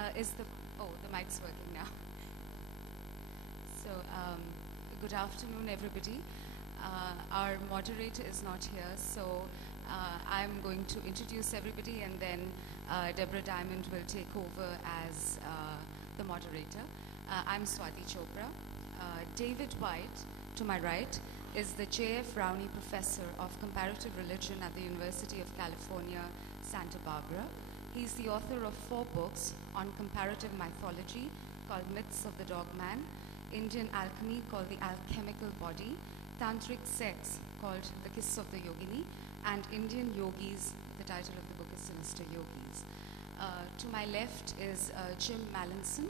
The mic's working now. So, good afternoon, everybody. Our moderator is not here, so I'm going to introduce everybody, and then Debra Diamond will take over as the moderator. I'm Swati Chopra. David White, to my right, is the J.F. Rowney Professor of Comparative Religion at the University of California, Santa Barbara. He's the author of 4 books on comparative mythology called Myths of the Dog Man, Indian alchemy called The Alchemical Body, Tantric sex called The Kiss of the Yogini, and Indian Yogis. The title of the book is Sinister Yogis. To my left is Jim Mallinson,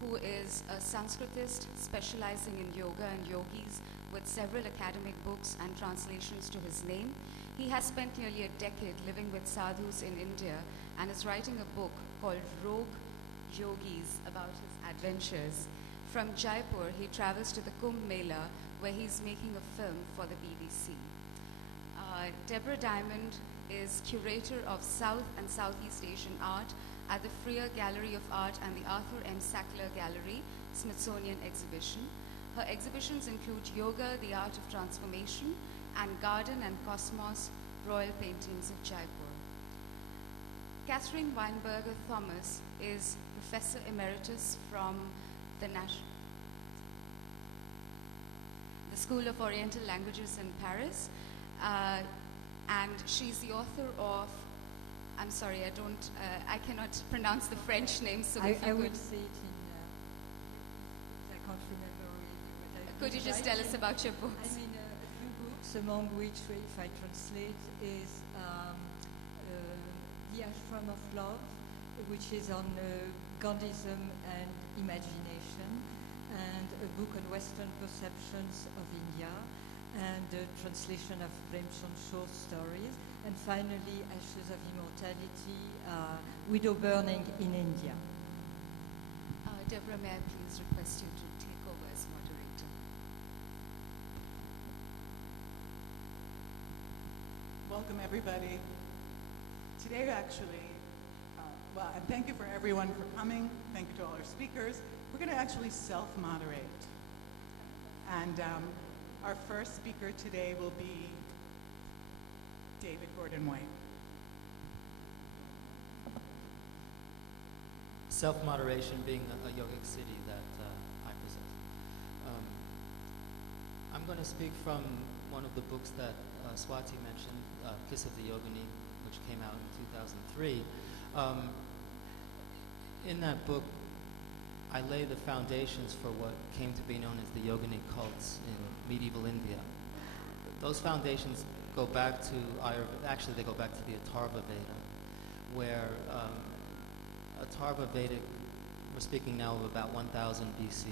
who is a Sanskritist specializing in yoga and yogis with several academic books and translations to his name. He has spent nearly a decade living with sadhus in India and is writing a book called Rogue Yogis about his adventures. From Jaipur, he travels to the Kumbh Mela, where he's making a film for the BBC. Debra Diamond is curator of South and Southeast Asian art at the Freer Gallery of Art and the Arthur M. Sackler Gallery, Smithsonian Exhibition. Her exhibitions include Yoga, the Art of Transformation, and Garden and Cosmos, Royal Paintings of Jaipur. Catherine Weinberger Thomas is Professor Emeritus from the School of Oriental Languages in Paris, and she's the author of, I'm sorry, I cannot pronounce the French name, so if you I could. will say it in, I can't remember really. Could you just tell us about your books? I mean, a few books, among which, if I translate, is The Ashram of Love, which is on Gandhism and imagination, and a book on Western perceptions of India, and a translation of Premchand short stories, and finally Ashes of Immortality, Widow Burning in India. Debra, may I please request you to take over as moderator? Welcome, everybody. Today, actually, and thank you for everyone for coming. Thank you to all our speakers. We're going to actually self-moderate. And our first speaker today will be David Gordon White. Self-moderation being a yogic city that I possess. I'm going to speak from one of the books that Swati mentioned, Kiss of the Yogini, which came out in 2003. In that book, I lay the foundations for what came to be known as the Yogini cults in medieval India. Those foundations go back to Ayurveda. Actually, they go back to the Atharva Veda, where Atharva Vedic, we're speaking now of about 1000 BC.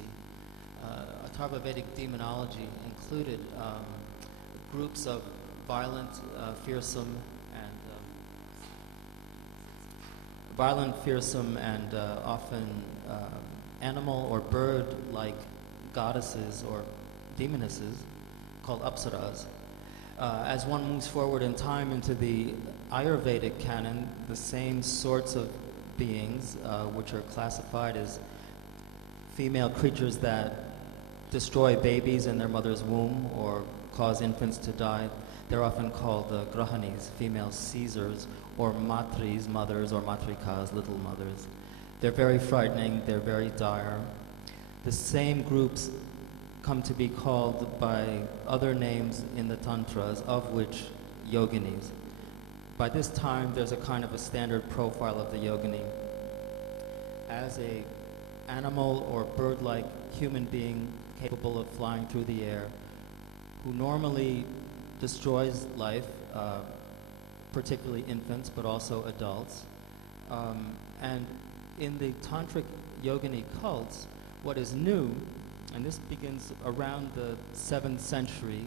Atharva Vedic demonology included groups of violent, fearsome, and often animal or bird-like goddesses or demonesses called apsaras. As one moves forward in time into the Ayurvedic canon, the same sorts of beings, which are classified as female creatures that destroy babies in their mother's womb or cause infants to die, they're often called grahanis, female Caesars, or matris, mothers, or matrikas, little mothers. They're very frightening, they're very dire. The same groups come to be called by other names in the tantras, of which yoginis. By this time, there's a kind of a standard profile of the yogini as a animal or bird-like human being capable of flying through the air, who normally destroys life, particularly infants, but also adults. And in the tantric yogini cults, what is new, and this begins around the 7th century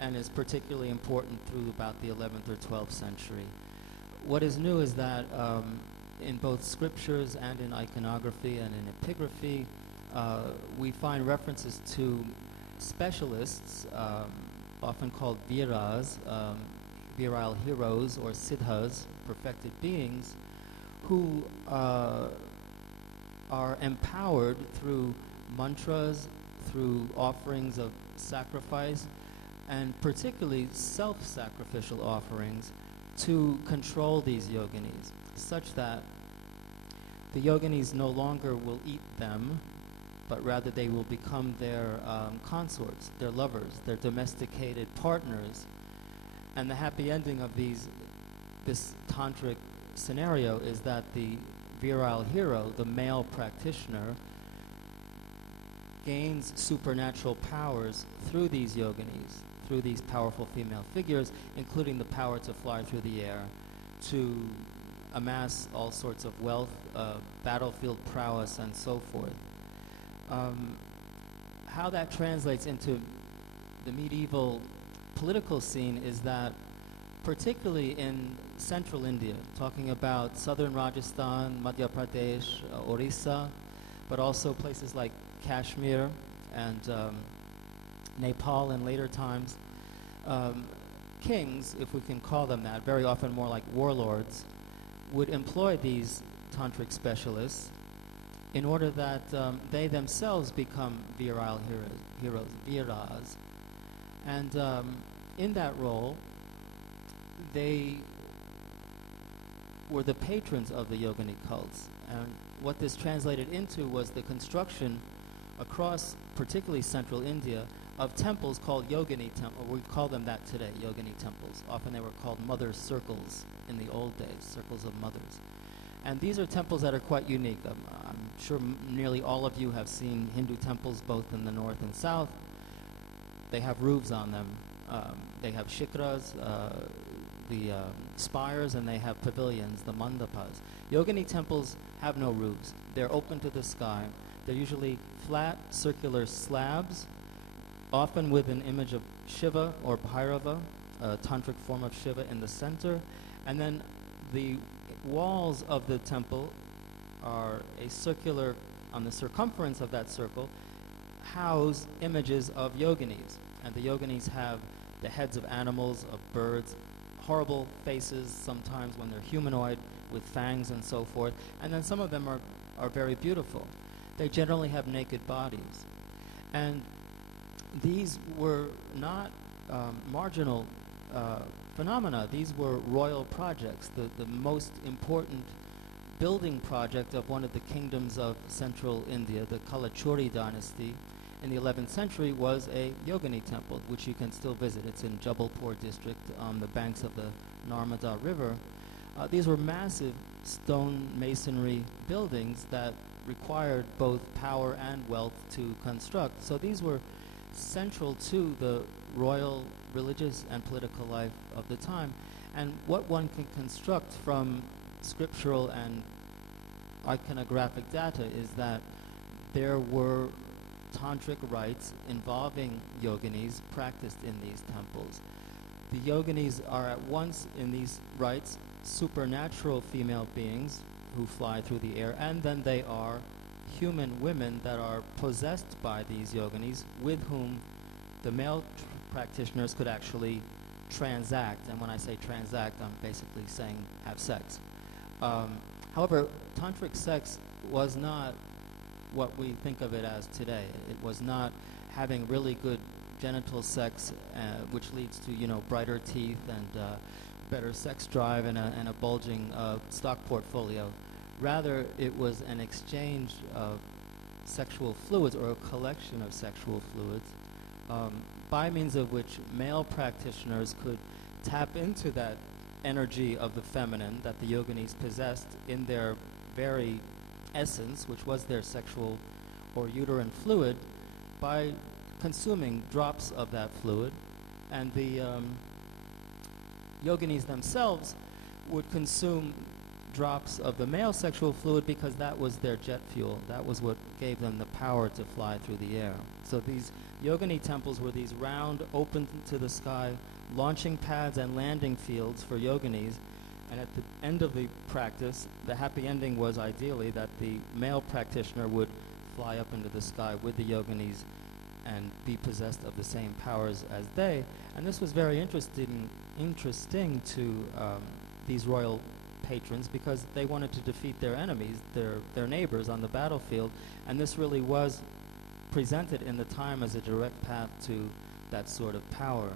and is particularly important through about the 11th or 12th century. What is new is that in both scriptures and in iconography and in epigraphy, we find references to specialists, often called viras, virile heroes or siddhas, perfected beings, who are empowered through mantras, through offerings of sacrifice, and particularly self-sacrificial offerings to control these yoginis, such that the yoginis no longer will eat them, but rather they will become their consorts, their lovers, their domesticated partners. And the happy ending of this tantric scenario is that the virile hero, the male practitioner, gains supernatural powers through these yoginis, through these powerful female figures, including the power to fly through the air, to amass all sorts of wealth, battlefield prowess, and so forth. How that translates into the medieval political scene is that, particularly in central India, talking about southern Rajasthan, Madhya Pradesh, Orissa, but also places like Kashmir and Nepal in later times, kings, if we can call them that, very often more like warlords, would employ these tantric specialists in order that they themselves become virile heroes, viras. And in that role, they were the patrons of the yogini cults. And what this translated into was the construction across particularly central India of temples called yogini temples. We call them that today, yogini temples. Often they were called mother circles in the old days, circles of mothers. And these are temples that are quite unique. I'm sure nearly all of you have seen Hindu temples both in the north and south. They have roofs on them. They have shikras, the spires, and they have pavilions, the mandapas. Yogini temples have no roofs. They're open to the sky. They're usually flat, circular slabs, often with an image of Shiva or Bhairava, a tantric form of Shiva in the center. And then the walls of the temple are a circular, on the circumference of that circle, house images of yoginis. And the yoginis have the heads of animals, of birds, horrible faces sometimes when they're humanoid with fangs and so forth. And then some of them are very beautiful. They generally have naked bodies. And these were not marginal phenomena. These were royal projects. The most important building project of one of the kingdoms of central India, the Kalachuri dynasty, in the 11th century was a yogini temple, which you can still visit. It's in Jabalpur district on the banks of the Narmada River. These were massive stone masonry buildings that required both power and wealth to construct. So these were central to the royal religious and political life of the time. And what one can construct from scriptural and iconographic data is that there were tantric rites involving yoginis practiced in these temples. The yoginis are at once in these rites supernatural female beings who fly through the air, and then they are human women that are possessed by these yoginis with whom the male practitioners could actually transact. And when I say transact, I'm basically saying have sex. However, tantric sex was not what we think of it as today. It was not having really good genital sex, which leads to, brighter teeth and better sex drive and a bulging stock portfolio. Rather, it was an exchange of sexual fluids, or a collection of sexual fluids, by means of which male practitioners could tap into that energy of the feminine that the yoginis possessed in their very essence, which was their sexual or uterine fluid, by consuming drops of that fluid. And the yoginis themselves would consume drops of the male sexual fluid because that was their jet fuel. That was what gave them the power to fly through the air. So these yogini temples were these round, open to the sky, launching pads and landing fields for yoginis. And at the end of the practice, the happy ending was ideally that the male practitioner would fly up into the sky with the yoginis and be possessed of the same powers as they. And this was very interesting to these royal patrons because they wanted to defeat their enemies, their neighbors on the battlefield, and this really was presented in the time as a direct path to that sort of power.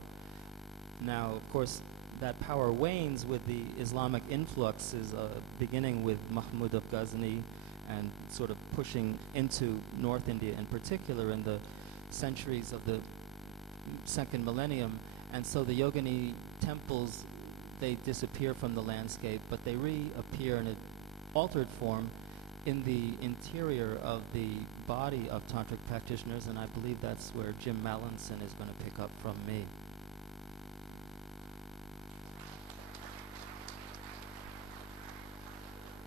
Now, of course, that power wanes with the Islamic influxes, beginning with Mahmud of Ghazni and sort of pushing into North India in particular in the centuries of the second millennium. And so the Yogini temples, they disappear from the landscape, but they reappear in an altered form in the interior of the body of tantric practitioners, and I believe that's where Jim Mallinson is going to pick up from me.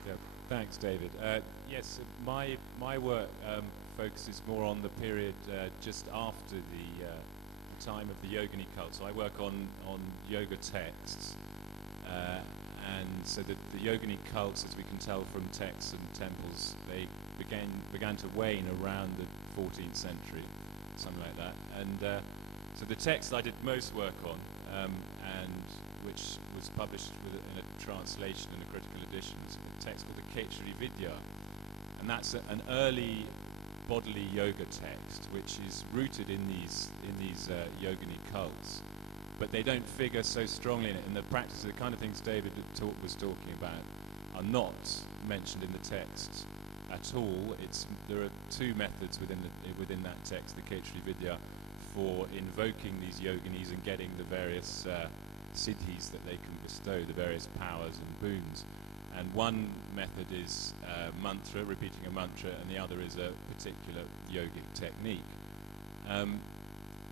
Yeah, thanks, David. Yes, my work focuses more on the period just after the time of the Yogini cult. So I work on yoga texts, and so the Yogini cults, as we can tell from texts and temples, they began to wane around the 14th century, something like that. And so the text I did most work on, and which was published in a translation and a critical edition, is a text called the Khechari Vidya, and that's an early bodily yoga text, which is rooted in these Yogini cults, but they don't figure so strongly in it. And the practice, the kind of things David was talking about, are not mentioned in the text at all. There are two methods within that text, the Khechari Vidya, for invoking these yoginis and getting the various siddhis that they can bestow, the various powers and boons. And one method is mantra, repeating a mantra, and the other is a particular yogic technique.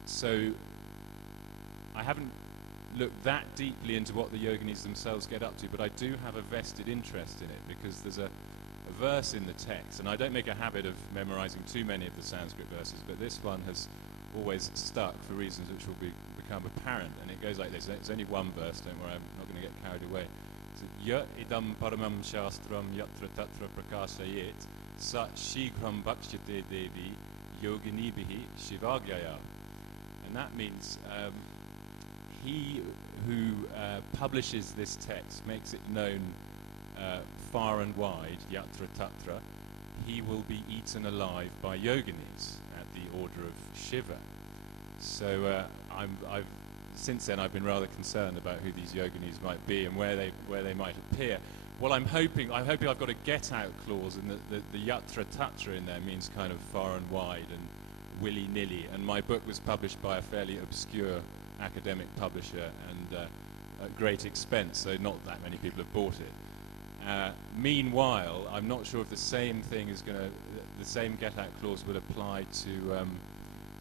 So I haven't looked that deeply into what the yoginis themselves get up to, but I do have a vested interest in it because there's a verse in the text, and I don't make a habit of memorizing too many of the Sanskrit verses, but this one has always stuck for reasons which will become apparent, and it goes like this. It's only one verse, don't worry, I'm not going to get carried away. Ya idam paramam shastram yatra tatra prakashayet sa shighram bhakshyate devi yoginibihi shivagyaya. And that means he who publishes this text, makes it known far and wide, yatra tatra, he will be eaten alive by yoginis at the order of Shiva. So I've since then I've been rather concerned about who these yoginis might be and where they might appear. Well, I'm hoping I've got a get-out clause, and the yatra tatra in there means kind of far and wide and willy-nilly. And my book was published by a fairly obscure academic publisher and at great expense, so not that many people have bought it. Meanwhile, I'm not sure if the same thing is the same get-out clause would apply to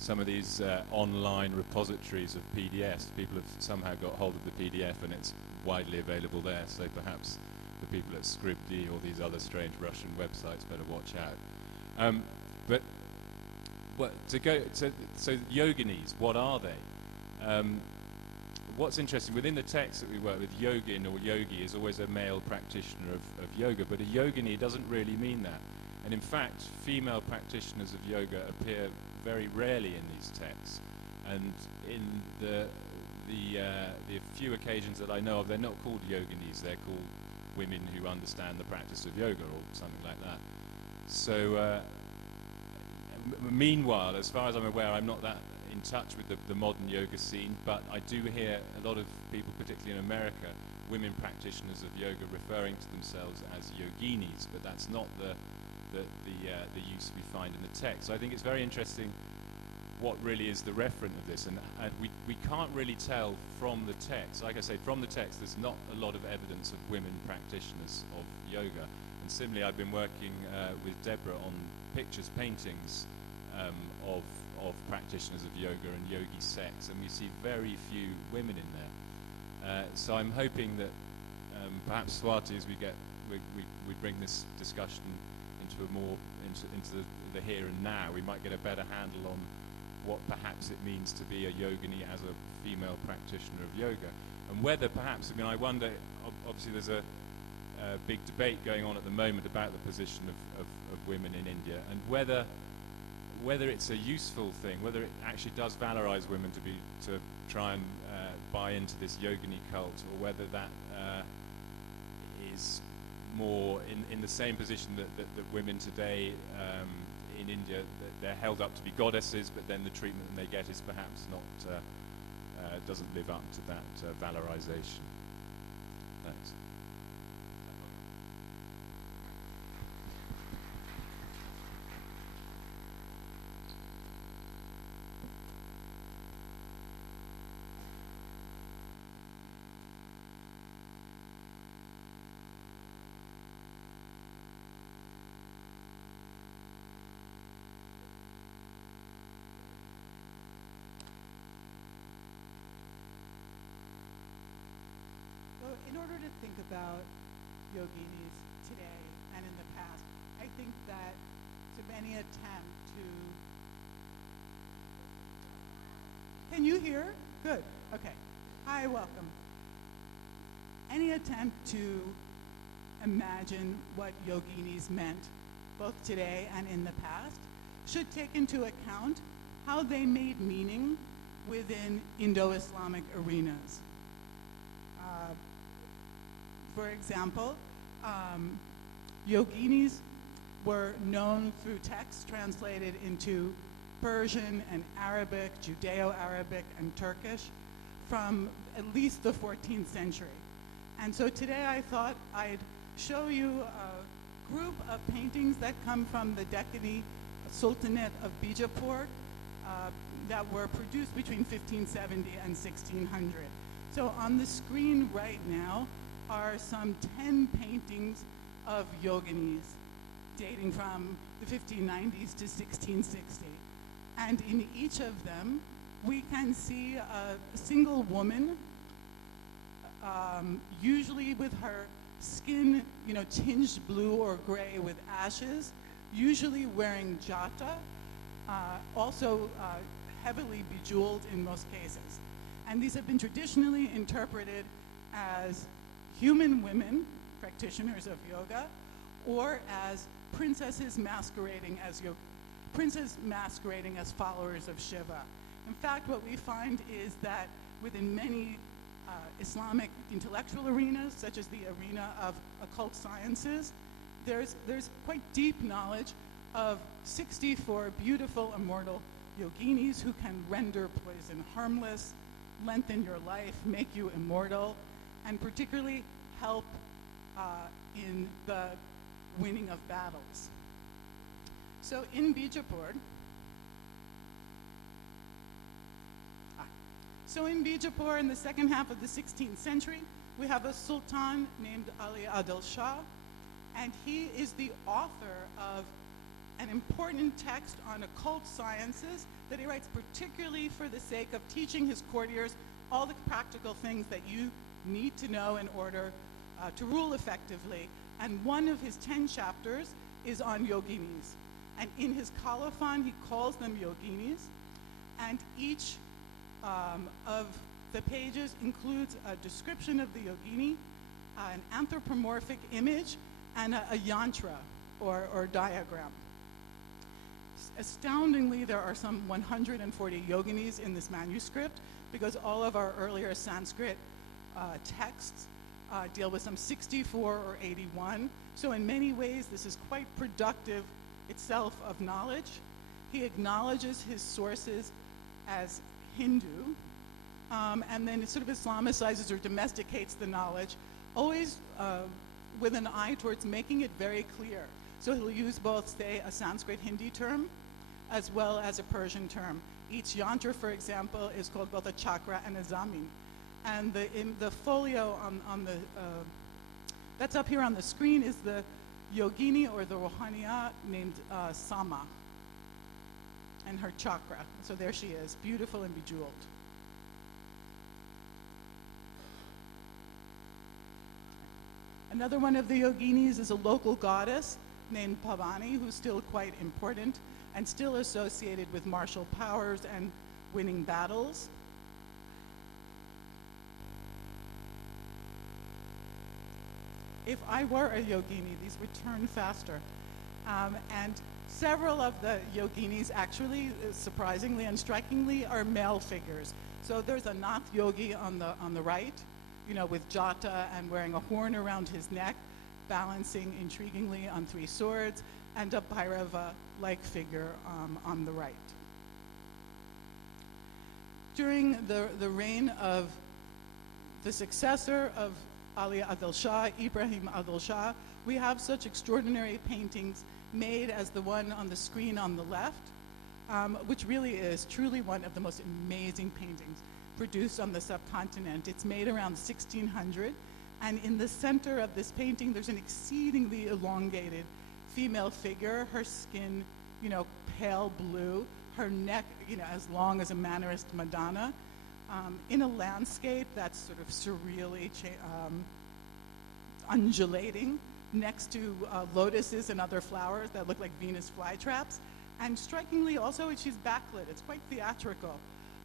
some of these online repositories of PDFs. People have somehow got hold of the PDF and it's widely available there, so perhaps the people at Scribd or these other strange Russian websites better watch out. So yoginis, what are they? What's interesting, within the text that we work with, yogin or yogi is always a male practitioner of yoga, but a yogini doesn't really mean that. And in fact, female practitioners of yoga appear very rarely in these texts, and in the few occasions that I know of, they're not called yoginis, they're called women who understand the practice of yoga or something like that. So meanwhile, as far as I'm aware, I'm not that in touch with the modern yoga scene, but I do hear a lot of people, particularly in America, women practitioners of yoga referring to themselves as yoginis, but that's not the use we find in the text. So I think it's very interesting what really is the referent of this, and we can't really tell from the text. Like I say, from the text there's not a lot of evidence of women practitioners of yoga, and similarly I've been working with Debra on pictures, paintings of practitioners of yoga and yogi sects, and we see very few women in there. So I'm hoping that perhaps Swati, as we bring this discussion into the here and now, we might get a better handle on what perhaps it means to be a yogini as a female practitioner of yoga, and whether perhaps, I wonder, obviously there's a big debate going on at the moment about the position of women in India, and whether it's a useful thing, whether it actually does valorize women to try and buy into this yogini cult, or whether that is more in the same position that women today in India, they're held up to be goddesses, but then the treatment they get is perhaps not, doesn't live up to that valorization. Thanks. In order to think about yoginis today and in the past, I think that to any attempt to... Can you hear? Good. Okay. Hi, welcome. Any attempt to imagine what yoginis meant, both today and in the past, should take into account how they made meaning within Indo-Islamic arenas. For example, yoginis were known through texts translated into Persian and Arabic, Judeo-Arabic, and Turkish from at least the 14th century. And so today I thought I'd show you a group of paintings that come from the Deccan Sultanate of Bijapur that were produced between 1570 and 1600. So on the screen right now are some 10 paintings of yoginis dating from the 1590s to 1660. And in each of them, we can see a single woman, usually with her skin, tinged blue or gray with ashes, usually wearing jata, also heavily bejeweled in most cases. And these have been traditionally interpreted as human women, practitioners of yoga, or as princesses masquerading as followers of Shiva. In fact, what we find is that within many Islamic intellectual arenas, such as the arena of occult sciences, there's quite deep knowledge of 64 beautiful immortal yoginis who can render poison harmless, lengthen your life, make you immortal, and particularly help in the winning of battles. So in Bijapur, in the second half of the 16th century, we have a sultan named Ali Adil Shah, and he is the author of an important text on occult sciences that he writes particularly for the sake of teaching his courtiers all the practical things that you need to know in order to rule effectively. And one of his 10 chapters is on yoginis. And in his colophon, he calls them yoginis. And each of the pages includes a description of the yogini, an anthropomorphic image, and a yantra, or diagram. Astoundingly, there are some 140 yoginis in this manuscript, because all of our earlier Sanskrit texts deal with some 64 or 81. So in many ways, this is quite productive itself of knowledge. He acknowledges his sources as Hindu, and then it sort of Islamicizes or domesticates the knowledge, always with an eye towards making it very clear. So he'll use both, say, a Sanskrit Hindi term as well as a Persian term. Each yantra, for example, is called both a chakra and a zamin. And in the folio on the that's up here on the screen is the yogini or the rohaniya named Sama, and her chakra. So there she is, beautiful and bejeweled. Another one of the yoginis is a local goddess named Pavani, who's still quite important and still associated with martial powers and winning battles. If I were a yogini, these would turn faster. And several of the yoginis actually, surprisingly and strikingly, are male figures. So there's a Nath yogi on the right, with jata and wearing a horn around his neck. balancing intriguingly on 3 swords, and a Bhairava-like figure on the right. During the reign of the successor of Ali Adil Shah, Ibrahim Adil Shah, we have such extraordinary paintings made as the one on the screen on the left, which really is truly one of the most amazing paintings produced on the subcontinent. It's made around 1600, and in the center of this painting, there's an exceedingly elongated female figure, her skin, pale blue, her neck, as long as a Mannerist Madonna, in a landscape that's sort of surreally undulating next to lotuses and other flowers that look like Venus flytraps. And strikingly also, she's backlit. It's quite theatrical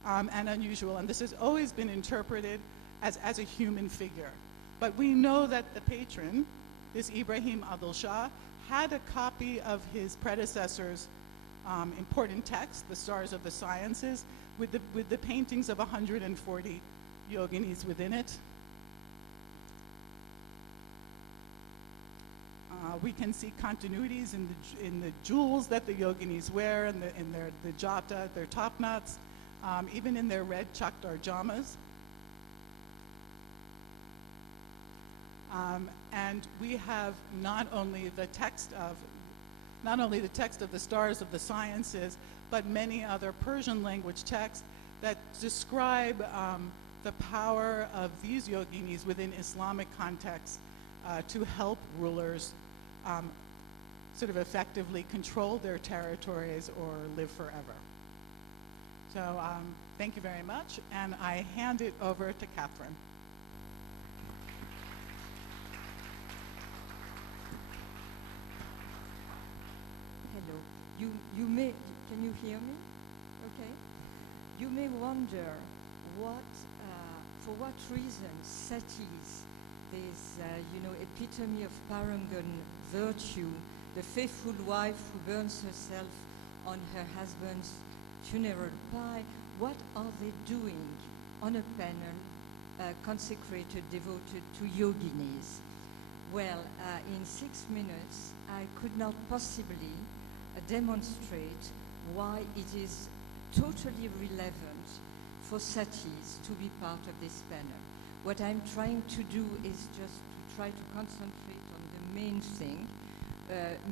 and unusual. And this has always been interpreted as a human figure. But we know that the patron, this Ibrahim Adil Shah, had a copy of his predecessor's important text, The Stars of the Sciences, with the paintings of 140 yoginis within it. We can see continuities in the jewels that the yoginis wear, in the jata, their top knots, even in their red chakdar jamas. And we have not only the text of the Stars of the Sciences, but many other Persian language texts that describe the power of these yoginis within Islamic contexts to help rulers sort of effectively control their territories or live forever. So thank you very much, and I hand it over to Catherine. Hello. You may, can you hear me? Okay. You may wonder for what reason Satis, this epitome of Parangon virtue, the faithful wife who burns herself on her husband's funeral pyre, what are they doing on a panel consecrated, devoted to yoginis? Well, in 6 minutes, I could not possibly demonstrate why it is totally relevant for Satis to be part of this panel. What I'm trying to do is just to try to concentrate on the main thing,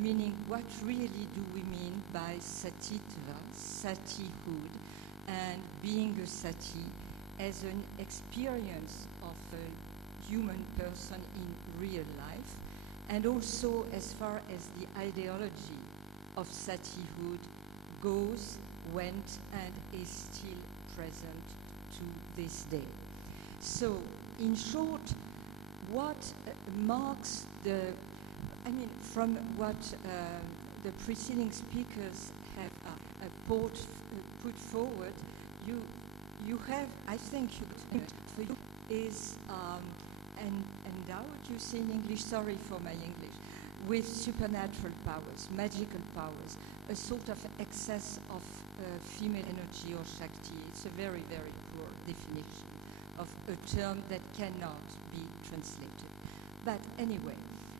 meaning what really do we mean by satitva, satihood, and being a sati as an experience of a human person in real life, and also as far as the ideology of satihood goes, went, and is still present to this day. So, in short, what marks from what the preceding speakers have put forward, you have, I think, for you is endowed, you say in English, sorry for my English, with supernatural powers, magical powers, a sort of excess of female energy or Shakti. It's a very, very poor definition of a term that cannot be translated. But anyway,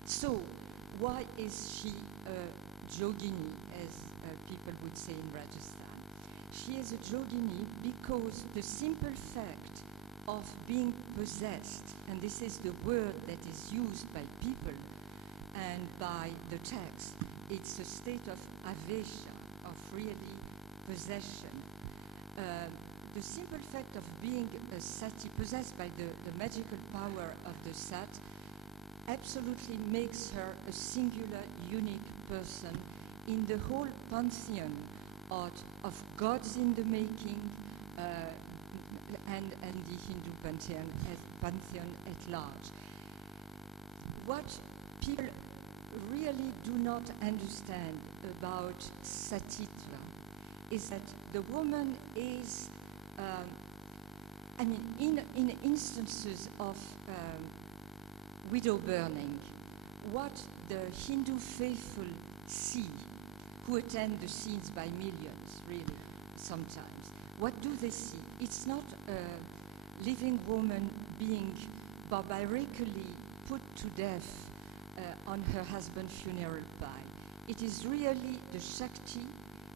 so why is she a Yogini, as people would say in Rajasthan? She is a Yogini because the simple fact of being possessed, and this is the word that is used by people and by the text, it's a state of avesha, of really possession. The simple fact of being a sati, possessed by the magical power of the sat, absolutely makes her a singular, unique person in the whole pantheon of gods in the making and the Hindu pantheon at large. What people really do not understand about satitva is that the woman is, in instances of widow burning, what the Hindu faithful see, who attend the scenes by millions, really, sometimes, what do they see? It's not a living woman being barbarically put to death on her husband's funeral pile. It is really the Shakti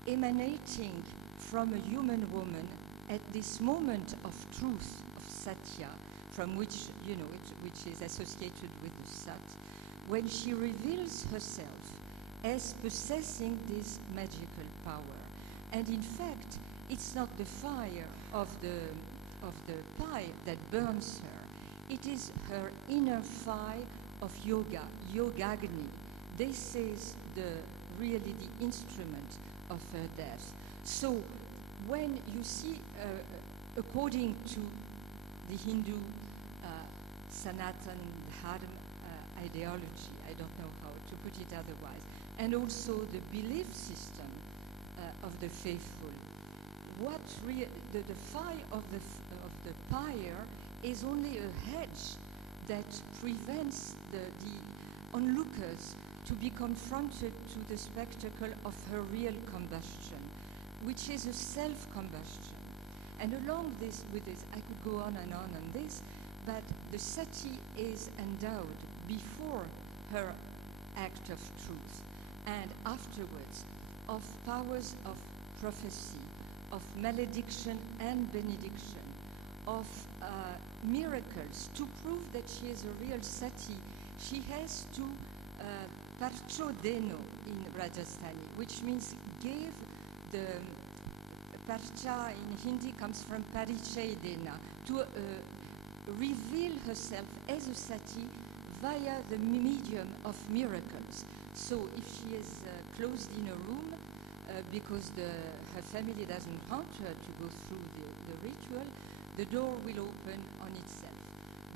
emanating from a human woman at this moment of truth, of Satya, from which, which is associated with the Sat, when she reveals herself as possessing this magical power. And in fact, it's not the fire of the pie that burns her. It is her inner fire of yoga, Yogini. This is really the instrument of her death. So when you see, according to the Hindu Sanatan Dharma ideology, I don't know how to put it otherwise, and also the belief system of the faithful, the fire of the pyre is only a hedge that prevents the onlookers to be confronted to the spectacle of her real combustion, which is a self-combustion. And along with this, I could go on this, but the Sati is endowed before her act of truth and afterwards of powers of prophecy, of malediction and benediction, of miracles. To prove that she is a real Sati, she has to parchodeno in Rajasthani, which means gave the parcha in Hindi comes from parichai dena, to reveal herself as a Sati via the medium of miracles. So if she is closed in a room because her family doesn't want her to go through the ritual, the door will open on itself.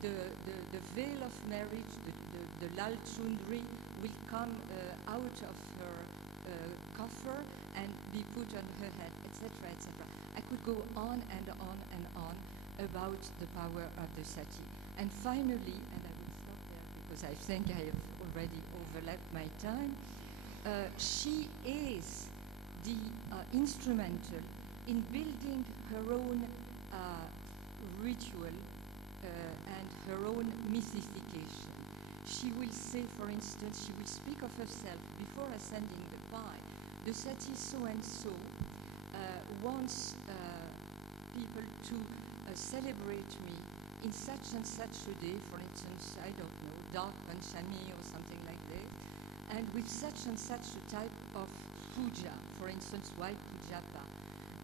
The veil of marriage, the lal chundri, will come out of her coffer and be put on her head, etc., etc. I could go on and on and on about the power of the Sati. And finally, and I will stop there because I think I have already overlapped my time, she is the instrumental in building her own ritual and her own mythification. She will say, for instance, she will speak of herself before ascending the pie. The Sati so-and-so wants people to celebrate me in such and such a day, for instance, I don't know, dark Panchami or something like this, and with such and such a type of puja, for instance, white pujapa.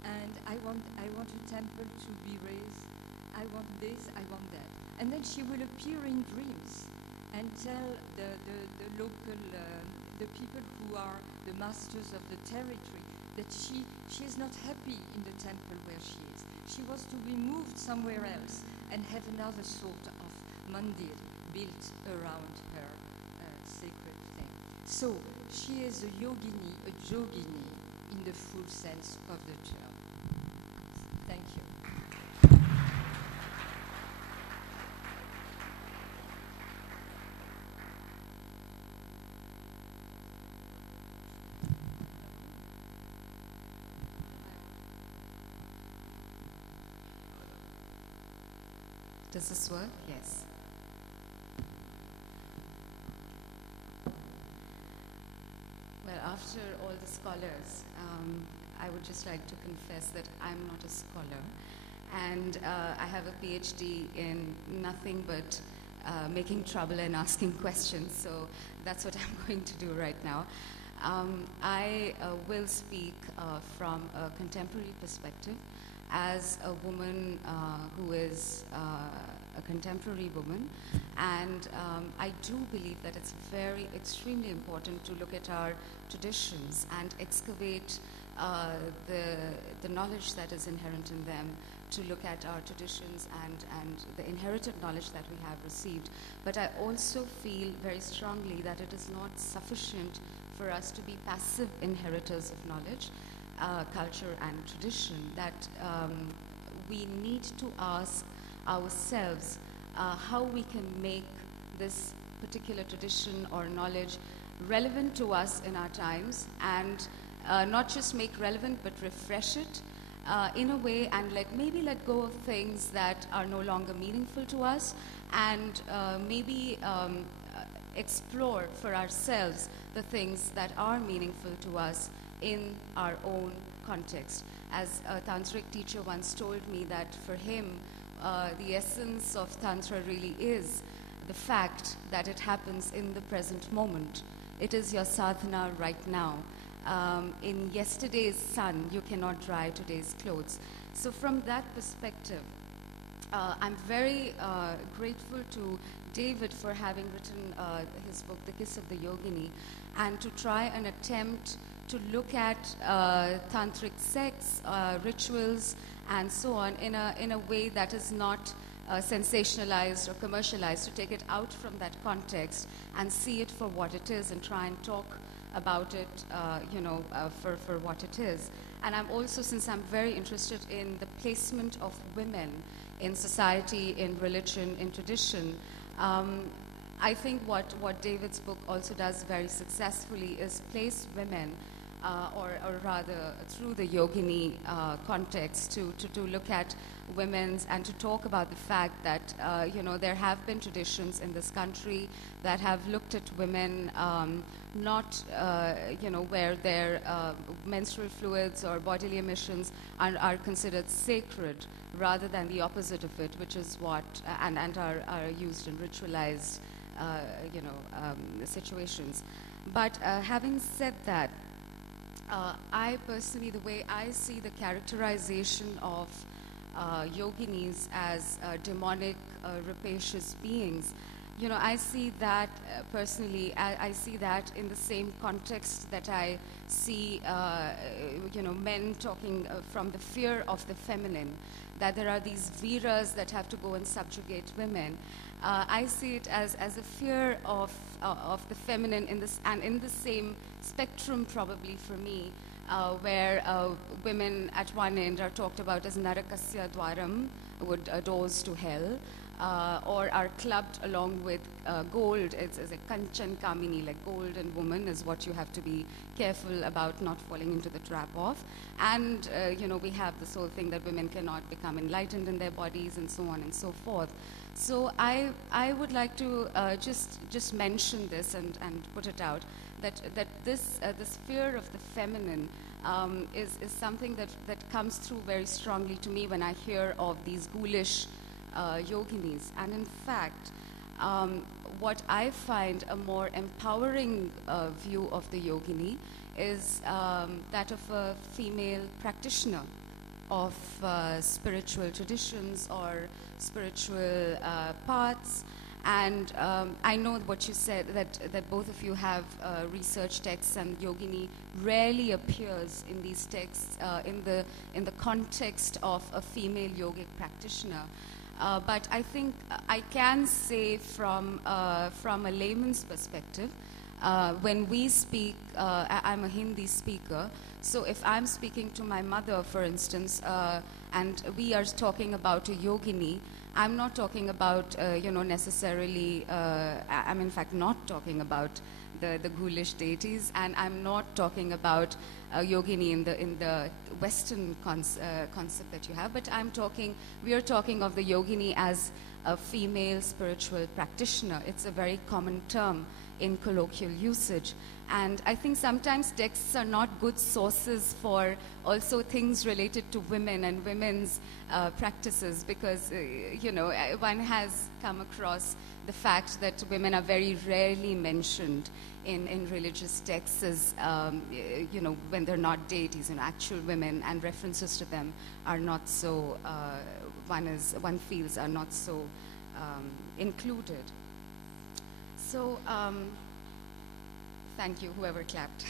And I want a temple to be raised, I want this, I want that. And then she will appear in dreams and tell the local, the people who are the masters of the territory that she is not happy in the temple where she is. She was to be moved somewhere else and have another sort of mandir built around her sacred thing. So she is a yogini, a jogini in the full sense of the term. Thank you. Does this work? Yes. Well, after all the scholars, I would just like to confess that I'm not a scholar, and I have a PhD in nothing but making trouble and asking questions, so that's what I'm going to do right now. I will speak from a contemporary perspective as a woman who is a contemporary woman, and I do believe that it's extremely important to look at our traditions and excavate the knowledge that is inherent in them, to look at our traditions and the inherited knowledge that we have received. But I also feel very strongly that it is not sufficient for us to be passive inheritors of knowledge, culture and tradition, that we need to ask ourselves how we can make this particular tradition or knowledge relevant to us in our times, and not just make relevant but refresh it in a way, and maybe let go of things that are no longer meaningful to us, and maybe explore for ourselves the things that are meaningful to us in our own context. As a tantric teacher once told me that for him, the essence of Tantra really is the fact that it happens in the present moment. It is your sadhana right now. In yesterday's sun, you cannot dry today's clothes. So from that perspective, I'm very grateful to David for having written his book, The Kiss of the Yogini, and to try an attempt to look at tantric sex, rituals, and so on in a way that is not sensationalized or commercialized, to take it out from that context and see it for what it is and try and talk about it, for what it is. And I'm also, since I'm very interested in the placement of women in society, in religion, in tradition, I think what David's book also does very successfully is place women, or rather through the yogini context, to look at women's and to talk about the fact that there have been traditions in this country that have looked at women not where their menstrual fluids or bodily emissions are considered sacred, rather than the opposite of it, which is what and are used in ritualized situations. But having said that, I personally, the way I see the characterization of yoginis as demonic, rapacious beings, I see that personally, I see that in the same context that I see, men talking from the fear of the feminine, that there are these viras that have to go and subjugate women. I see it as a fear of the feminine in this, and in the same spectrum probably for me, where women at one end are talked about as narakasya dwaram, doors to hell, or are clubbed along with gold. It's a kanchan kamini, like golden woman is what you have to be careful about not falling into the trap of. And we have this whole thing that women cannot become enlightened in their bodies and so on and so forth. So I would like to just mention this and put it out, that this fear of the feminine is something that comes through very strongly to me when I hear of these ghoulish yoginis. And in fact, what I find a more empowering view of the yogini is that of a female practitioner of spiritual traditions or spiritual paths. And I know what you said, that both of you have research texts, and yogini rarely appears in these texts in the context of a female yogic practitioner. But I think I can say from a layman's perspective, when we speak, I'm a Hindi speaker, so if I'm speaking to my mother, for instance, and we are talking about a yogini, I'm not talking about, necessarily, I'm in fact not talking about the ghoulish deities, and I'm not talking about yogini in the Western concept that you have, but we are talking of the yogini as a female spiritual practitioner. It's a very common term in colloquial usage. And I think sometimes texts are not good sources for also things related to women and women's practices, because, one has come across the fact that women are very rarely mentioned in religious texts as, when they're not deities, actual women, and references to them are not so, one feels are not so included. So, thank you, whoever clapped.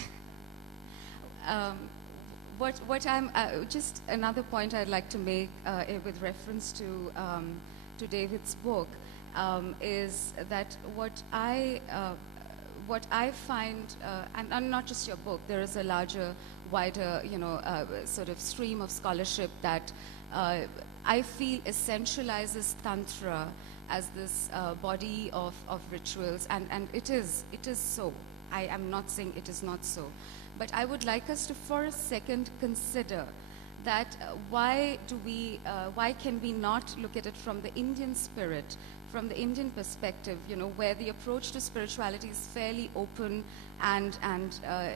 What I'm just another point I'd like to make with reference to David's book is that what I find, and not just your book, there is a larger, wider, sort of stream of scholarship that I feel essentializes Tantra as this body of rituals, and it is so. I am not saying it is not so. But I would like us to, for a second, consider that why can we not look at it from the Indian spirit, from the Indian perspective, where the approach to spirituality is fairly open and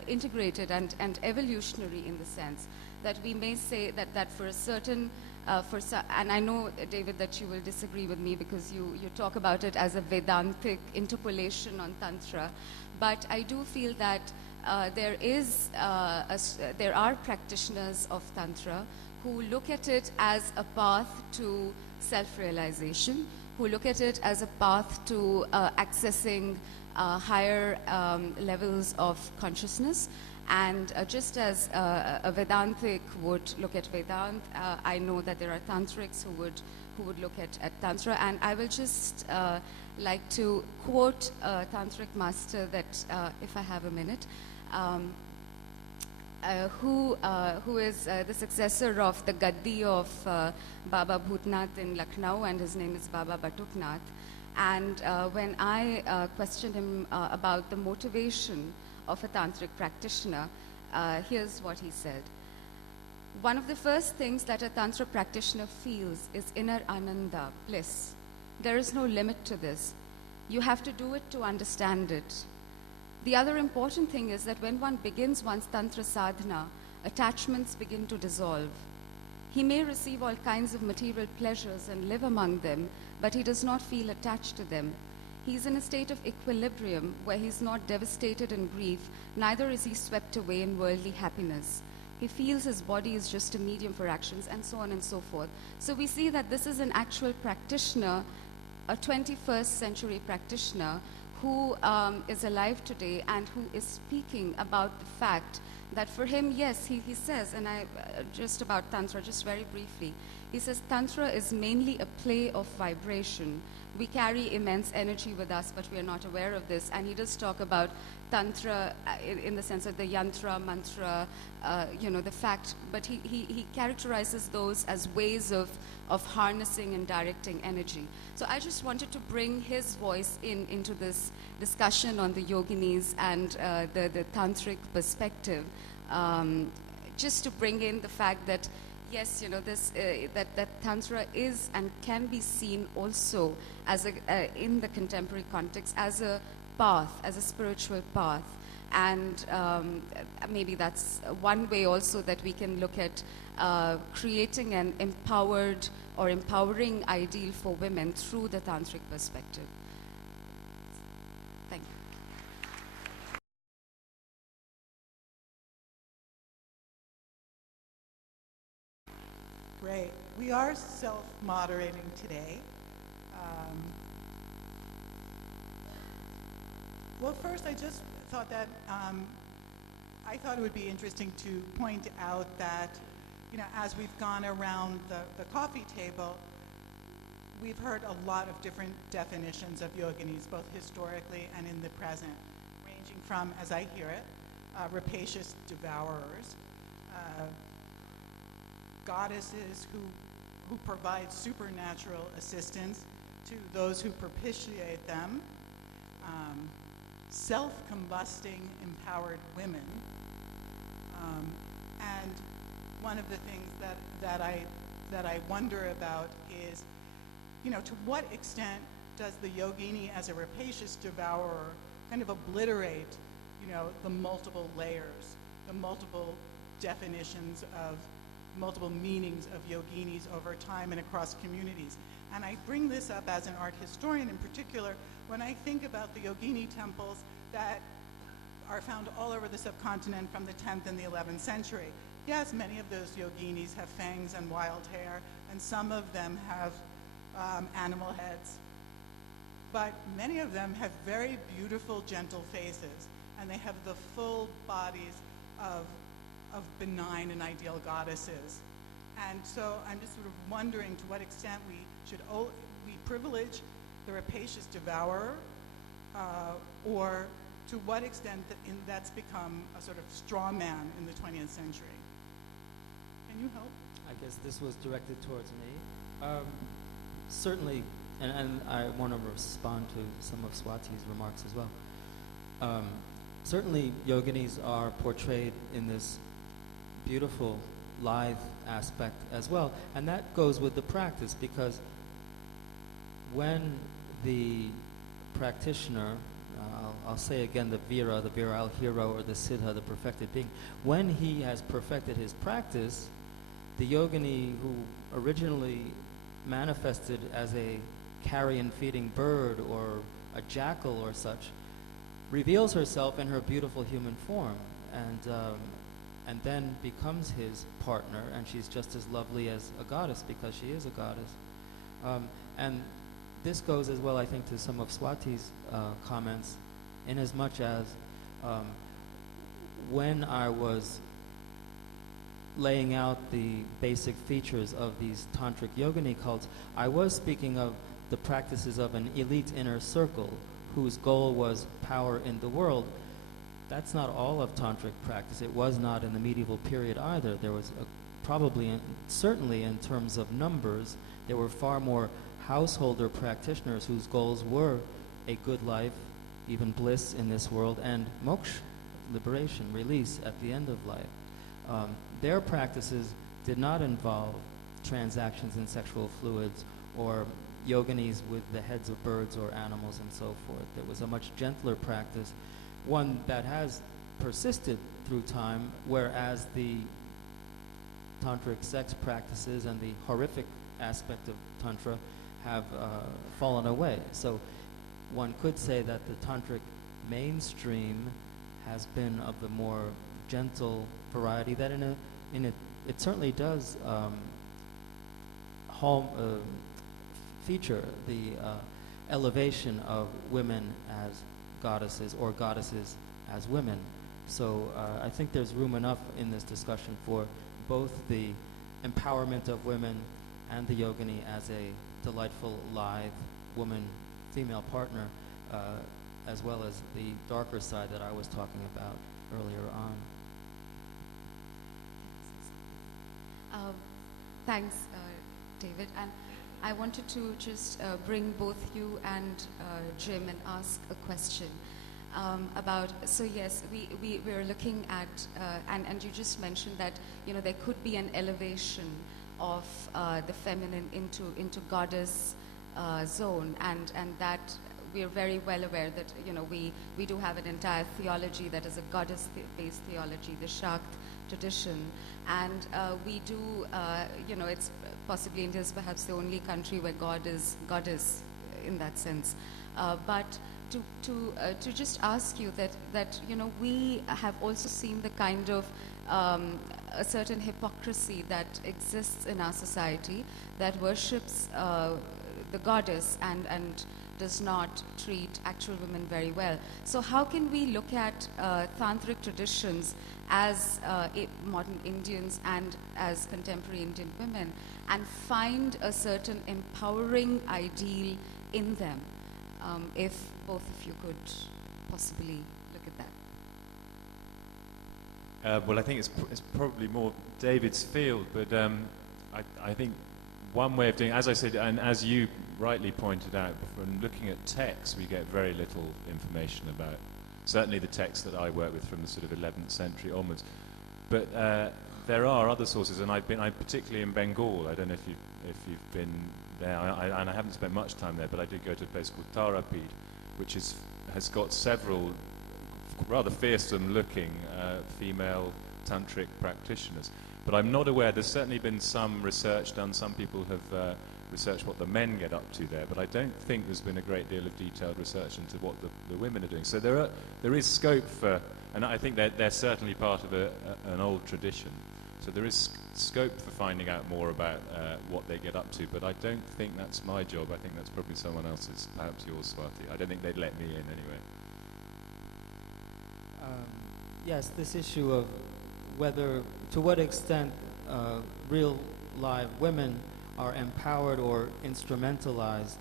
integrated and evolutionary in the sense that we may say that for a certain, and I know, David, that you will disagree with me because you talk about it as a Vedantic interpolation on Tantra, but I do feel that there are practitioners of Tantra who look at it as a path to self-realization, who look at it as a path to accessing higher levels of consciousness. And just as a Vedantic would look at Vedanta, I know that there are Tantrics who would look at Tantra. And I will just like to quote a Tantric master that, if I have a minute, who is the successor of the Gaddi of Baba Bhutnath in Lucknow, and his name is Baba Batuknath. And when I questioned him about the motivation of a Tantric practitioner, here's what he said. One of the first things that a Tantra practitioner feels is inner ananda, bliss. There is no limit to this. You have to do it to understand it. The other important thing is that when one begins one's Tantra sadhana, attachments begin to dissolve. He may receive all kinds of material pleasures and live among them, but he does not feel attached to them. He's in a state of equilibrium where he's not devastated in grief, neither is he swept away in worldly happiness. He feels his body is just a medium for actions, and so on and so forth. So we see that this is an actual practitioner, a 21st century practitioner, who is alive today and who is speaking about the fact that for him, yes, he says, and just about Tantra, just very briefly, he says Tantra is mainly a play of vibration. We carry immense energy with us, but we are not aware of this. And he does talk about Tantra in the sense of the yantra, mantra, the fact, but he characterizes those as ways of harnessing and directing energy. So I just wanted to bring his voice into this discussion on the yoginis and the tantric perspective, just to bring in the fact that yes, that Tantra is and can be seen also as in the contemporary context as a path, as a spiritual path. And maybe that's one way also that we can look at creating an empowered or empowering ideal for women through the tantric perspective. Thank you. Great. We are self-moderating today. Well, first, I just thought that I thought it would be interesting to point out that, as we've gone around the coffee table, we've heard a lot of different definitions of yoginis, both historically and in the present, ranging from, as I hear it, rapacious devourers, goddesses who provide supernatural assistance to those who propitiate them, self-combusting empowered women, and one of the things that I wonder about is, to what extent does the yogini as a rapacious devourer kind of obliterate, the multiple layers, the multiple definitions of multiple meanings of yoginis over time and across communities. And I bring this up as an art historian in particular when I think about the yogini temples that are found all over the subcontinent from the 10th and the 11th century. Yes, many of those yoginis have fangs and wild hair, and some of them have animal heads. But many of them have very beautiful, gentle faces, and they have the full bodies of benign and ideal goddesses. And so I'm just sort of wondering to what extent we privilege the rapacious devourer, or to what extent that's become a sort of straw man in the 20th century. Can you help? I guess this was directed towards me. Certainly, and I want to respond to some of Swati's remarks as well. Certainly, yoginis are portrayed in this beautiful, lithe aspect as well, and that goes with the practice, because when the practitioner, I'll say again the virile hero, or the siddha, the perfected being, when he has perfected his practice, the yogini who originally manifested as a carrion-feeding bird or a jackal or such, reveals herself in her beautiful human form, and then becomes his partner, and she's just as lovely as a goddess because she is a goddess. And this goes as well, I think, to some of Swati's comments, in as much as when I was laying out the basic features of these tantric yogini cults, I was speaking of the practices of an elite inner circle whose goal was power in the world. That's not all of tantric practice. It was not in the medieval period either. There was certainly in terms of numbers, there were far more householder practitioners whose goals were a good life, even bliss in this world, and moksha, liberation, release at the end of life. Their practices did not involve transactions in sexual fluids or yoginis with the heads of birds or animals and so forth. There was a much gentler practice, one that has persisted through time, whereas the tantric sex practices and the horrific aspect of tantra have fallen away. So one could say that the tantric mainstream has been of the more gentle variety, that it certainly does feature the elevation of women as goddesses or goddesses as women. So I think there's room enough in this discussion for both the empowerment of women and the yogini as a delightful, lithe woman, female partner, as well as the darker side that I was talking about earlier on. Thanks, David. And I wanted to just bring both you and Jim and ask a question about, so yes, we're looking at, and you just mentioned that, there could be an elevation of the feminine into goddess zone, and that we're very well aware that, we do have an entire theology that is a goddess-based theology, the Shakt tradition, and we do, it's possibly India is perhaps the only country where God is goddess in that sense. But to just ask you that we have also seen the kind of a certain hypocrisy that exists in our society that worships the goddess and does not treat actual women very well. So how can we look at tantric traditions as modern Indians and as contemporary Indian women and find a certain empowering ideal in them? If both of you could possibly look at that. Well, I think it's probably more David's field, but I think one way of doing, as I said, and as you rightly pointed out, from looking at texts, we get very little information about, certainly the texts that I work with from the sort of 11th century onwards. But there are other sources, and I'm particularly in Bengal. I don't know if you've been there, and I haven't spent much time there, but I did go to a place called Tarapid, which has got several rather fearsome-looking female tantric practitioners. But I'm not aware. There's certainly been some research done. Some people have researched what the men get up to there, but I don't think there's been a great deal of detailed research into what the women are doing. So there is scope for, and I think they're certainly part of an old tradition. So there is scope for finding out more about what they get up to, but I don't think that's my job. I think that's probably someone else's, perhaps yours, Swati. I don't think they'd let me in anyway. Yes, this issue of to what extent real live women are empowered or instrumentalized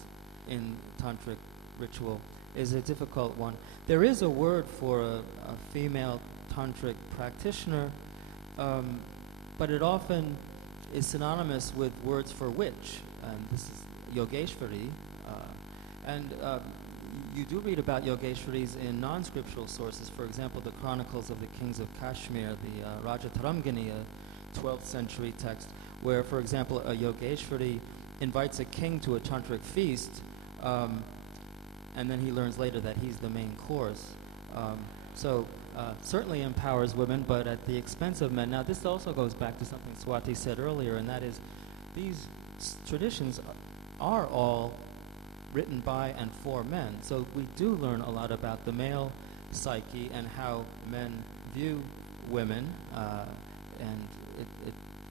in tantric ritual is a difficult one. There is a word for a female tantric practitioner, but it often is synonymous with words for witch, and this is Yogeshwari. You do read about Yogeshwaris in non-scriptural sources. For example, the Chronicles of the Kings of Kashmir, the Raja Taramgini, a 12th century text, where, for example, a Yogeshwari invites a king to a tantric feast, and then he learns later that he's the main course. So certainly empowers women, but at the expense of men. Now, this also goes back to something Swati said earlier, and that is these traditions are all written by and for men. So we do learn a lot about the male psyche and how men view women, and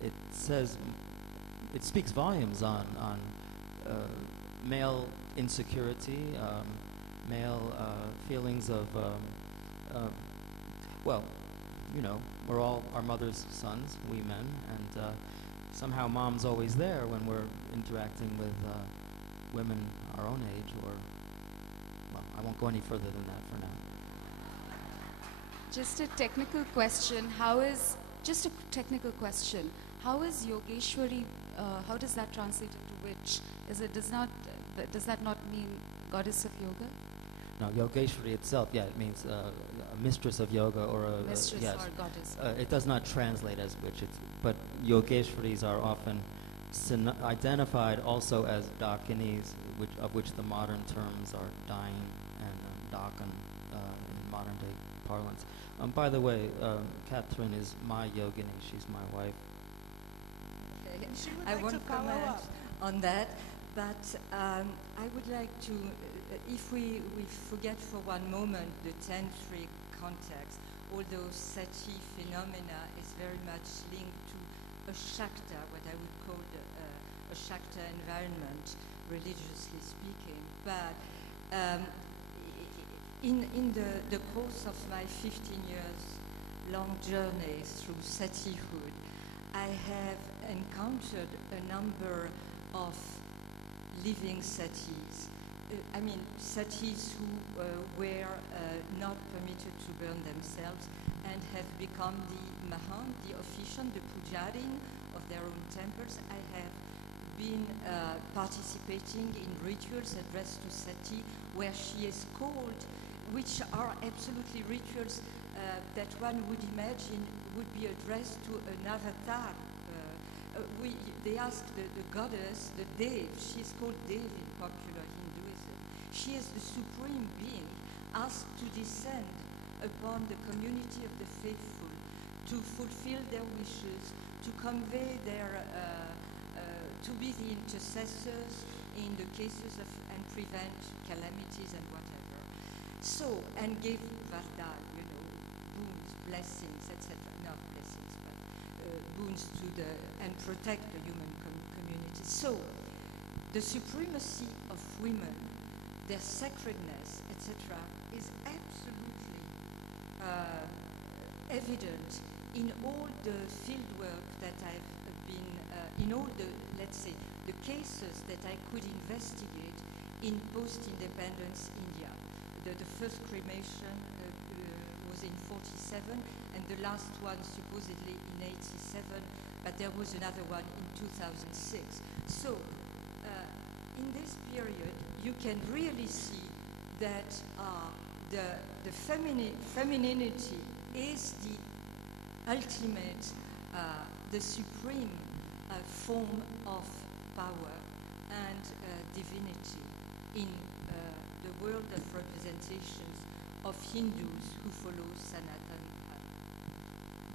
it says, it speaks volumes on male insecurity, male feelings of, well, you know, we're all our mother's sons, we men, and somehow mom's always there when we're interacting with women our own age, or, well, I won't go any further than that for now. Just a technical question. Just a technical question. How is Yogeshwari, how does that translate into witch? Does that not mean goddess of yoga? No, Yogeshwari itself, yeah, it means a mistress of yoga or a Mistress yes. or goddess. It does not translate as witch, but Yogeshwaris are often identified also as Dakinis, of which the modern terms are Dain and Dakan in modern day parlance. By the way, Catherine is my Yogini. She's my wife. Okay. She would I like to won't follow comment up. on that, but I would like to, if we forget for one moment the tantric context, although sati phenomena is very much linked to a shakta, what I would call a shakta environment, religiously speaking. But in the course of my 15 years long journey through satihood, I have encountered a number of living satis. I mean, satis who were not permitted to burn themselves and have become the mahant, the officiant, the pujarin of their own temples. I have been participating in rituals addressed to Sati, where she is called, which are absolutely rituals that one would imagine would be addressed to an avatar. They ask the goddess, the Dev, she is called Dev in popular Hinduism. She is the supreme being asked to descend upon the community of the faithful, to fulfill their wishes, to convey their, to be the intercessors in the cases of, and prevent calamities and whatever. So, and give Varda, you know, boons, blessings, etc. Not blessings, but boons to the, and protect the human community. So, the supremacy of women, their sacredness, etc., is absolutely evident in all the field work that I've been, in all the, let's say, the cases that I could investigate in post-independence India. The first cremation was in 47, and the last one supposedly in 87, but there was another one in 2006. So, in this period, you can really see that the femininity is the ultimate, the supreme form of power and divinity in the world of representations of Hindus who follow Sanatana Dharma.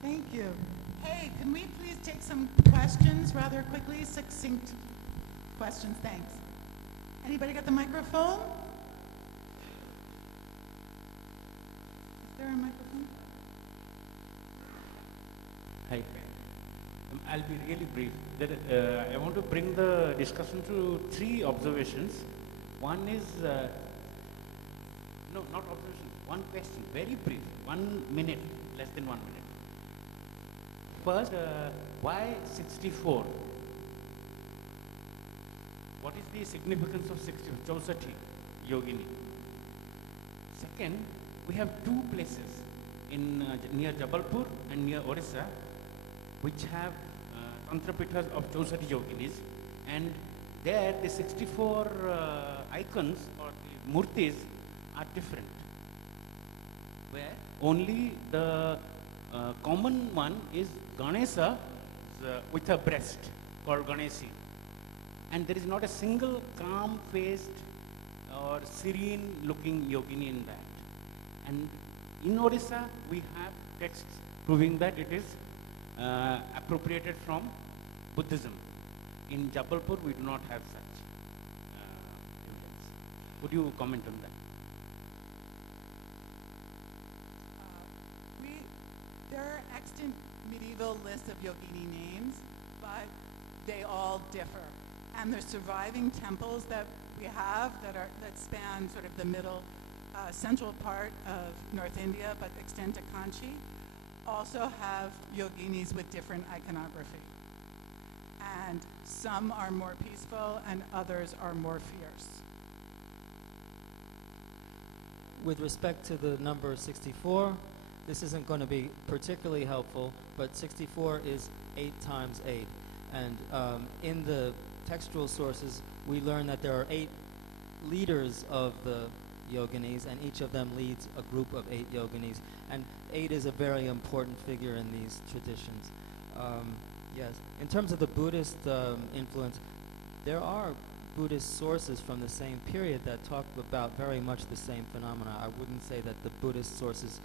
Thank you. Hey, can we please take some questions rather quickly? Succinct questions, thanks. Anybody got the microphone? Is there a microphone? Hi. I'll be really brief. I want to bring the discussion to three observations. One is, no, not observation, one question, very brief, 1 minute, less than 1 minute. First, why 64? What is the significance of 64? Chausati, Yogini. Second, we have two places in near Jabalpur and near Orissa which have Tantrapitas of Chausati Yoginis, and there the 64 icons or the murtis are different, where only the common one is Ganesha with a breast called Ganeshi, and there is not a single calm-faced or serene looking yogini in that. And in Orissa, we have texts proving that it is appropriated from Buddhism. In Jabalpur, we do not have such evidence. Would you comment on that? There are extant medieval lists of yogini names, but they all differ. And the surviving temples that we have that span sort of the middle central part of North India, but extend to Kanchi, also have yoginis with different iconography. And some are more peaceful and others are more fierce. With respect to the number 64, this isn't going to be particularly helpful, but 64 is 8 times 8. And in the textual sources, we learn that there are 8 leaders of the yoginis, and each of them leads a group of 8 yoginis. And 8 is a very important figure in these traditions. Yes. In terms of the Buddhist influence, there are Buddhist sources from the same period that talk about very much the same phenomena. I wouldn't say that the Buddhist sources,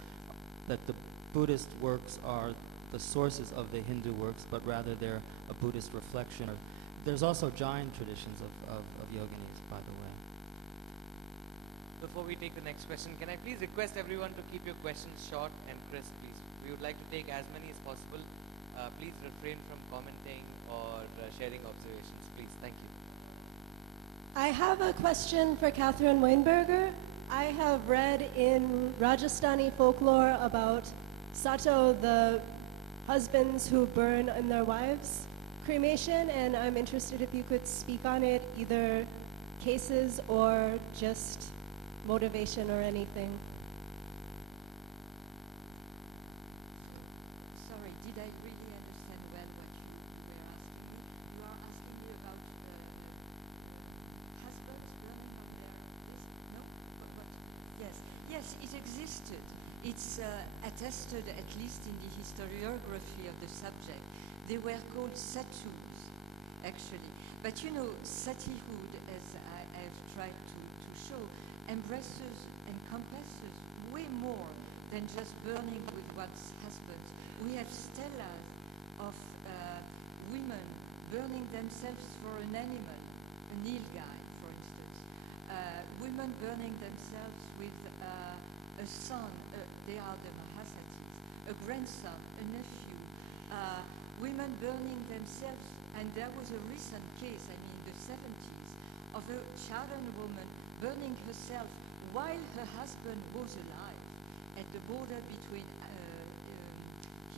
that the Buddhist works are the sources of the Hindu works, but rather they're a Buddhist reflection. There's also Jain traditions of yoginis, by the way. Before we take the next question, can I please request everyone to keep your questions short and crisp, please? We would like to take as many as possible. Please refrain from commenting or sharing observations, please. Thank you. I have a question for Catherine Weinberger. I have read in Rajasthani folklore about Sato, the husbands who burn in their wives' cremation, and I'm interested if you could speak on it, either cases or just motivation or anything. Sorry, did I really understand well what you were asking me? You are asking me about husbands burning on their no? What? Yes, it existed. It's attested, at least in the historiography of the subject. They were called satus, actually. But you know, satihood, as I have tried to show, embraces, encompasses way more than just burning with one's husband. We have stelas of women burning themselves for an animal, a nilgai, for instance. Women burning themselves with a son, they are the Mahasatis, a grandson, a nephew. Women burning themselves, and there was a recent case, I mean, in the 70s, of a Charan woman burning herself while her husband was alive at the border between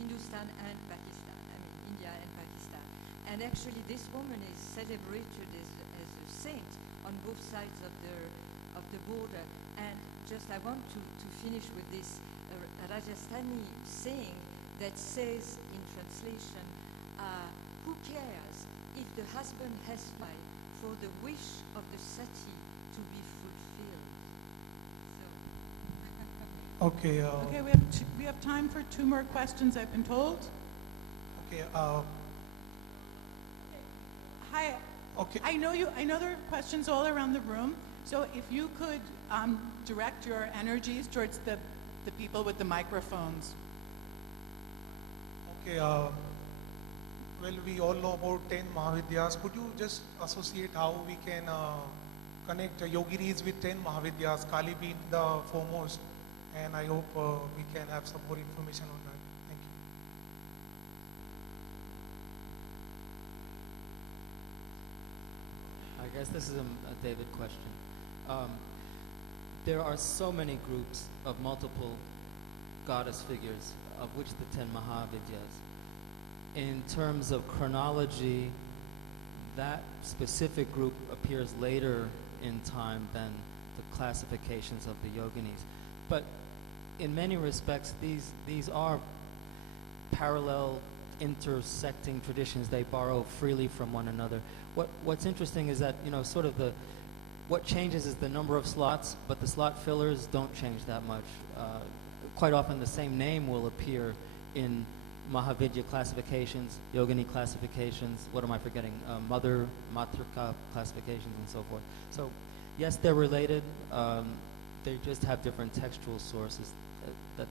Hindustan and Pakistan, I mean India and Pakistan. And actually this woman is celebrated as a saint on both sides of the border. And just I want to finish with this Rajasthani saying that says in translation, who cares if the husband has died for the wish of the sati to be fulfilled? So. Okay. Okay, we have time for 2 more questions, I've been told. Okay. Hi. Okay. I know there are questions all around the room. So if you could direct your energies towards the people with the microphones. Okay. Well, we all know about 10 Mahavidyas. Could you just associate how we can connect yoginis with 10 Mahavidyas, Kali being the foremost? And I hope we can have some more information on that. Thank you. I guess this is a David question. There are so many groups of multiple goddess figures, of which the 10 Mahavidyas. In terms of chronology, that specific group appears later in time than the classifications of the yoginis. But in many respects, these are parallel, intersecting traditions. They borrow freely from one another. What's interesting is that, you know, sort of what changes is the number of slots, but the slot fillers don't change that much. Quite often the same name will appear in Mahavidya classifications, Yogini classifications, what am I forgetting? Matrika classifications and so forth. So Yes, they're related. They just have different textual sources.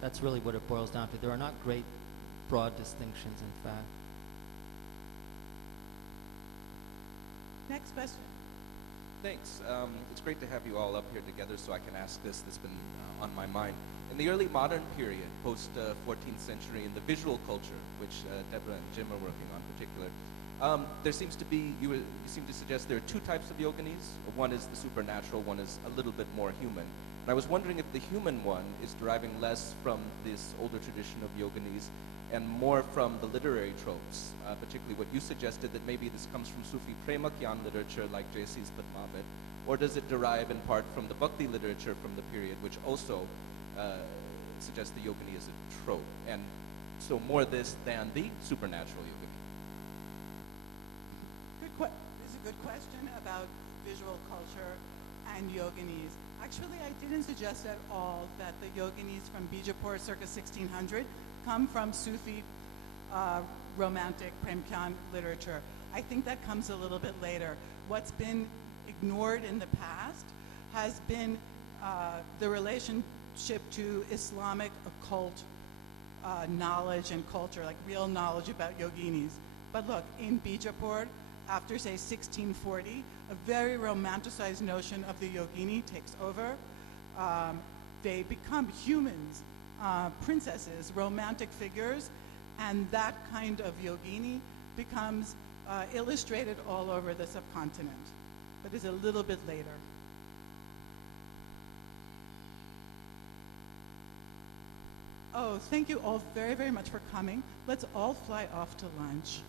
That's really what it boils down to. There are not great broad distinctions, in fact. Next question. Thanks. It's great to have you all up here together so I can ask this that's been on my mind. In the early modern period, post-14th century, in the visual culture, which Debra and Jim are working on in particular, there seems to be, you seem to suggest there are two types of yoginis. One is the supernatural, one is a little bit more human. And I was wondering if the human one is deriving less from this older tradition of yoginis and more from the literary tropes, particularly what you suggested, that maybe this comes from Sufi prema kyan literature like J.C.'s Padmavat, or does it derive in part from the bhakti literature from the period, which also suggests the yogini is a trope, and so more this than the supernatural yogini? This is a good question about visual culture and yoginis. Actually, I didn't suggest at all that the yoginis from Bijapur circa 1600 come from Sufi romantic Premkyan literature. I think that comes a little bit later. What's been ignored in the past has been the relationship to Islamic occult knowledge and culture, like real knowledge about yoginis. But look, in Bijapur, after, say, 1640, a very romanticized notion of the yogini takes over. They become humans, princesses, romantic figures, and that kind of yogini becomes illustrated all over the subcontinent, but is a little bit later. Oh, thank you all very, very much for coming. Let's all fly off to lunch.